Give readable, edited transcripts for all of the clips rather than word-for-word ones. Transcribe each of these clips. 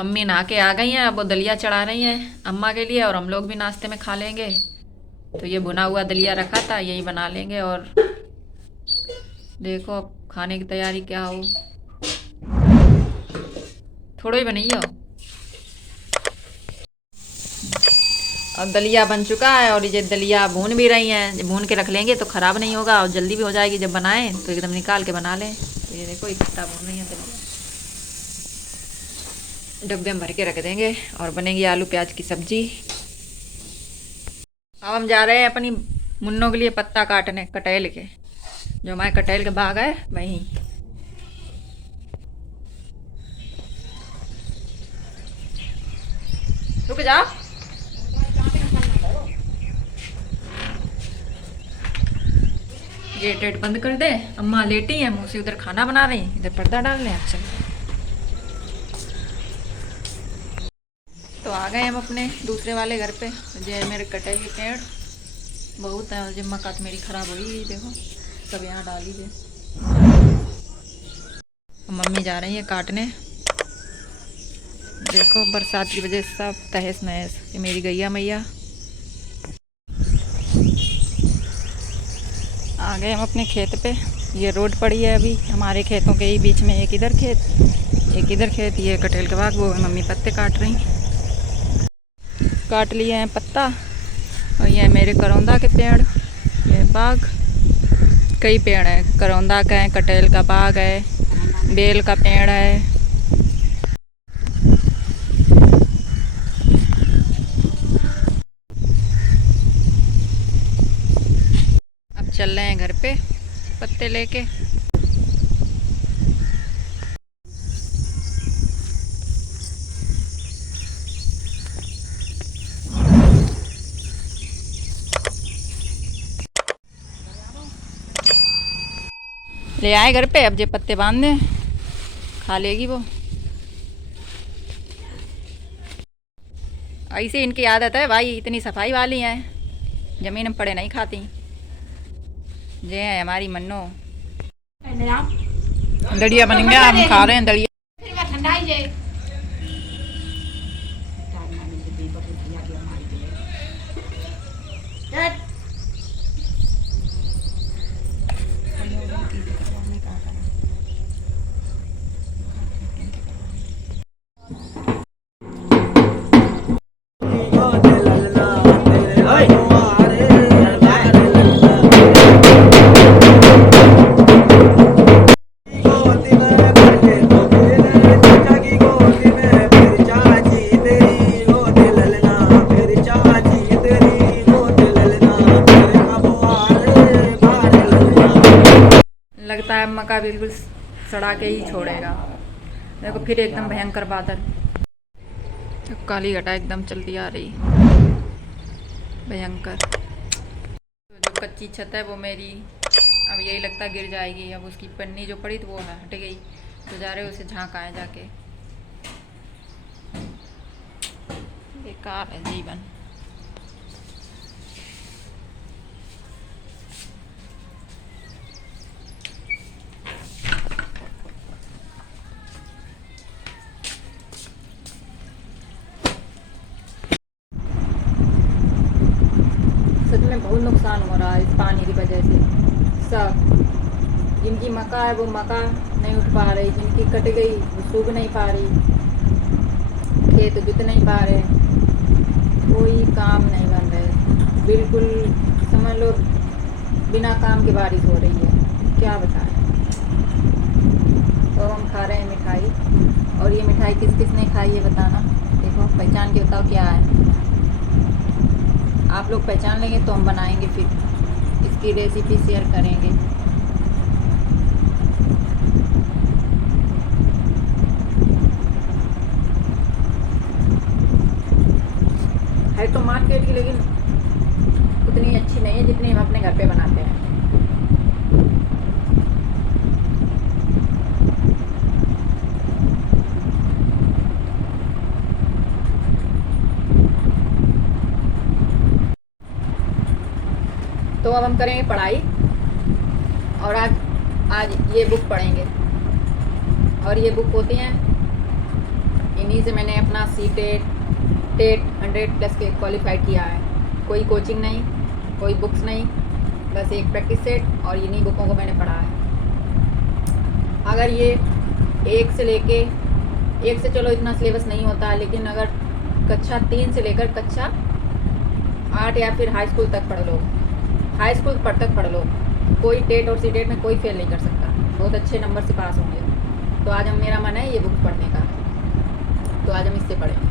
Mummy नहा के आ गई हैं, अब वो दलिया चढ़ा रही हैं अम्मा के लिए, और हम लोग भी नाश्ते में खा लेंगे। तो ये भुना हुआ दलिया रखा था, यही बना लेंगे। और देखो अब खाने की तैयारी क्या हो, थोड़ा ही बनाइए। अब दलिया बन चुका है, और ये दलिया भून भी रही हैं। भून के रख लेंगे तो ख़राब नहीं होगा, और जल्दी भी हो जाएगी। जब बनाएं तो एकदम निकाल के बना लें। तो ये देखो इकट्ठा भून रही है दलिया, डब्बे में भर के रख देंगे, और बनेगी आलू प्याज की सब्जी। अब हम जा रहे हैं अपनी मुन्नों के लिए पत्ता काटने, कटहल के, जो हमारे कटहल के बाग है वहीं। रुक जा, गेट वेट बंद कर दे। अम्मा लेटी हैं, मुँह से उधर खाना बना रही, इधर पर्दा डाल लें। अच्छा, तो आ गए हम अपने दूसरे वाले घर पे। जो मेरे कटहल के पेड़ बहुत है, और जिम्मा का तो मेरी ख़राब हो ही, देखो सब यहाँ डाली दे। मम्मी जा रही है काटने। देखो बरसात की वजह से सब तहस नहस। ये मेरी गैया मैया। आ गए हम अपने खेत पे। ये रोड पड़ी है अभी हमारे खेतों के ही बीच में, एक इधर खेत एक इधर खेत। ये कटहल के बाग, वो मम्मी पत्ते काट रही, काट लिए हैं पत्ता। और ये मेरे करौंदा के पेड़, ये बाग, कई पेड़ हैं, करौंदा का है, कटहल का बाग है, बेल का पेड़ है। अब चल रहे हैं घर पे पत्ते लेके। ले आए घर पे, अब जे पत्ते बांध दें, खा लेगी वो। ऐसे इनकी आदत है भाई, इतनी सफाई वाली हैं, जमीन में पड़े नहीं खाती। ये है हमारी मन्नो। दलिया बन गया, हम खा रहे हैं दलिया। लगता है मक्का बिल्कुल सड़ा के ही छोड़ेगा। देखो फिर एकदम भयंकर बादल, तो काली घटा एकदम चलती आ रही, भयंकर। तो जो कच्ची छत है वो मेरी अब यही लगता है गिर जाएगी। अब उसकी पन्नी जो पड़ी तो वो हट गई, तो जा रहे उसे झाँक आए जाके। बेकार है जीवन। सच में बहुत नुकसान हो रहा है इस पानी की वजह से। सब जिनकी मक्का है वो मक्का नहीं उठ पा रही, जिनकी कट गई वो सूख नहीं पा रही, खेत जुत नहीं पा रहे, कोई काम नहीं बन रहे। बिल्कुल समझ लो बिना काम के बारिश हो रही है, क्या बताएं। तो हम खा रहे हैं मिठाई, और ये मिठाई किस किस ने खाई है बताना। देखो पहचान के बताओ क्या है। आप लोग पहचान लेंगे तो हम बनाएंगे, फिर इसकी रेसिपी शेयर करेंगे। है तो मार्केट की, लेकिन उतनी अच्छी नहीं है जितनी हम अपने घर पे बनाते हैं। तो अब हम करेंगे पढ़ाई, और आज ये बुक पढ़ेंगे। और ये बुक होती हैं इन्हीं से मैंने अपना टेट 100+ के क्वालिफाइड किया है। कोई कोचिंग नहीं, कोई बुक्स नहीं, बस एक प्रैक्टिस सेट और इन्हीं बुकों को मैंने पढ़ा है। अगर ये एक से चलो इतना सिलेबस नहीं होता है, लेकिन अगर कक्षा 3 से लेकर कक्षा 8 या फिर हाई स्कूल तक पढ़ लो, हाई स्कूल तक पढ़ लो, कोई टेट और सी टेट में कोई फेल नहीं कर सकता, बहुत अच्छे नंबर से पास होंगे। तो आज मेरा मन है ये बुक पढ़ने का, तो आज हम इससे पढ़ें।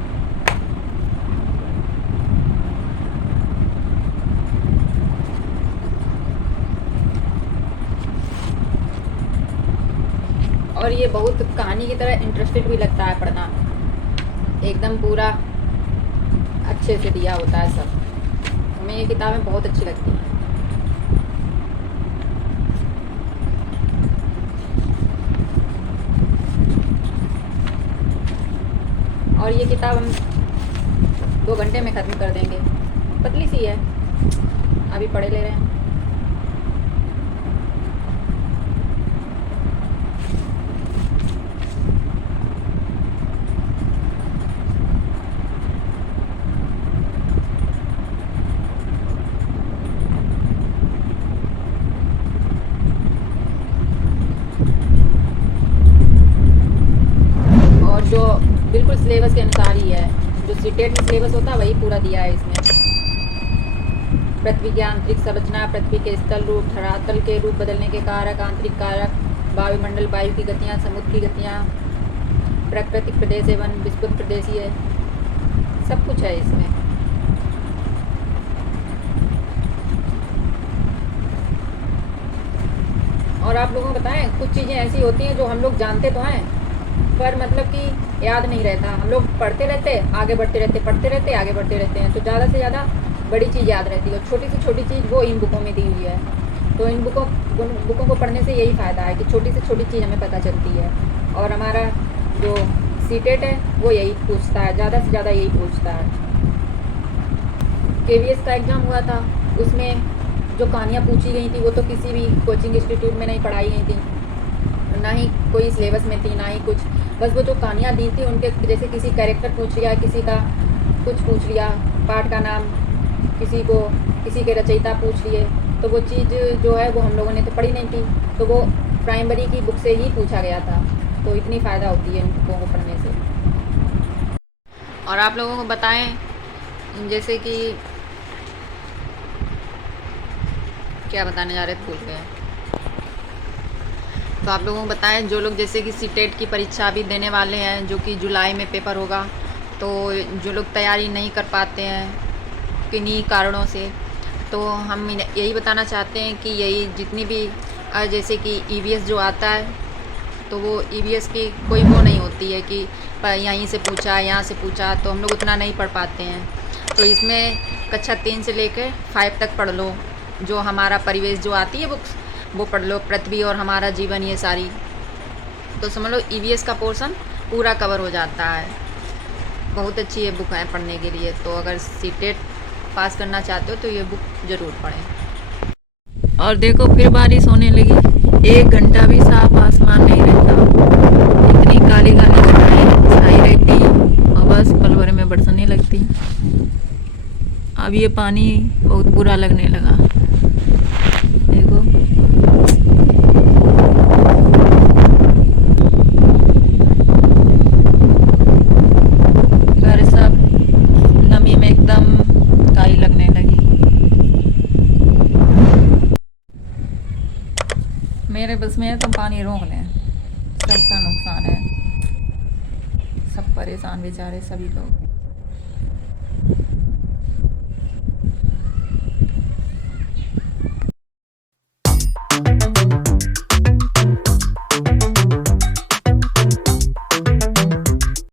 और ये बहुत कहानी की तरह इंटरेस्टेड भी लगता है पढ़ना, एकदम पूरा अच्छे से दिया होता है सब। हमें ये किताबें बहुत अच्छी लगती हैं। और ये किताब हम 2 घंटे में ख़त्म कर देंगे, पतली सी है, अभी पढ़े ले रहे हैं। जो बिल्कुल सिलेबस के अनुसार ही है, जो सीटेट में सिलेबस होता है वही पूरा दिया है इसमें। पृथ्वी की आंतरिक संरचना, पृथ्वी के स्थल रूप, धरातल के रूप बदलने के कारक, आंतरिक कारक, वायुमंडल, वायु की गतियाँ, समुद्र की गतियाँ, प्राकृतिक प्रदेश एवं विस्तृत प्रदेशीय, सब कुछ है इसमें। और आप लोगों को बताएं, कुछ चीज़ें ऐसी होती हैं जो हम लोग जानते तो हैं, पर मतलब कि याद नहीं रहता। हम लोग पढ़ते रहते, आगे बढ़ते रहते, पढ़ते रहते, आगे बढ़ते रहते हैं, तो ज़्यादा से ज़्यादा बड़ी चीज़ याद रहती है। छोटी से छोटी चीज़ वो इन बुकों में दी हुई है। तो इन बुकों को पढ़ने से यही फ़ायदा है कि छोटी से छोटी चीज़ हमें पता चलती है। और हमारा जो सीटेट है वो यही पूछता है, ज़्यादा से ज़्यादा यही पूछता है। KVS का एग्ज़ाम हुआ था, उसमें जो कहानियाँ पूछी गई थी वो तो किसी भी कोचिंग इंस्टीट्यूट में नहीं पढ़ाई गई थी, ना ही कोई सिलेबस में थी, ना ही कुछ। बस वो जो कहानियाँ दी थी उनके, जैसे किसी कैरेक्टर पूछ लिया, किसी का कुछ पूछ लिया, पाठ का नाम, किसी के रचयिता पूछ लिए, तो वो चीज़ जो है वो हम लोगों ने तो पढ़ी नहीं थी, तो वो प्राइमरी की बुक से ही पूछा गया था। तो इतनी फ़ायदा होती है इन बुकों को पढ़ने से। और आप लोगों को बताएं, जैसे कि क्या बताने जा रहे थे, भूल गए। तो आप लोगों को बताएं, जो लोग जैसे कि सीटेट की परीक्षा अभी देने वाले हैं, जो कि जुलाई में पेपर होगा, तो जो लोग तैयारी नहीं कर पाते हैं किन्हीं कारणों से, तो हम यही बताना चाहते हैं कि यही जितनी भी जैसे कि EVS जो आता है, तो वो EVS की कोई वो नहीं होती है कि यहीं से पूछा, यहाँ से पूछा, तो हम लोग उतना नहीं पढ़ पाते हैं। तो इसमें कक्षा 3 से लेकर 5 तक पढ़ लो। जो हमारा परिवेश जो आती है बुक्स, वो पढ़ लो, पृथ्वी और हमारा जीवन, ये सारी, तो समझ लो EVS का पोर्शन पूरा कवर हो जाता है। बहुत अच्छी ये बुक है पढ़ने के लिए। तो अगर सीटेट पास करना चाहते हो तो ये बुक ज़रूर पढ़ें। और देखो फिर बारिश होने लगी, 1 घंटा भी साफ आसमान नहीं रहता, इतनी काली काली छाई रहती और बस पल भर में बरसने लगती। अब ये पानी बहुत बुरा लगने लगा, देखो। घर सब नमी में एकदम काई लगने लगी। मेरे बस में है तो पानी रोक लें, सबका नुकसान है, सब परेशान बेचारे सभी लोग।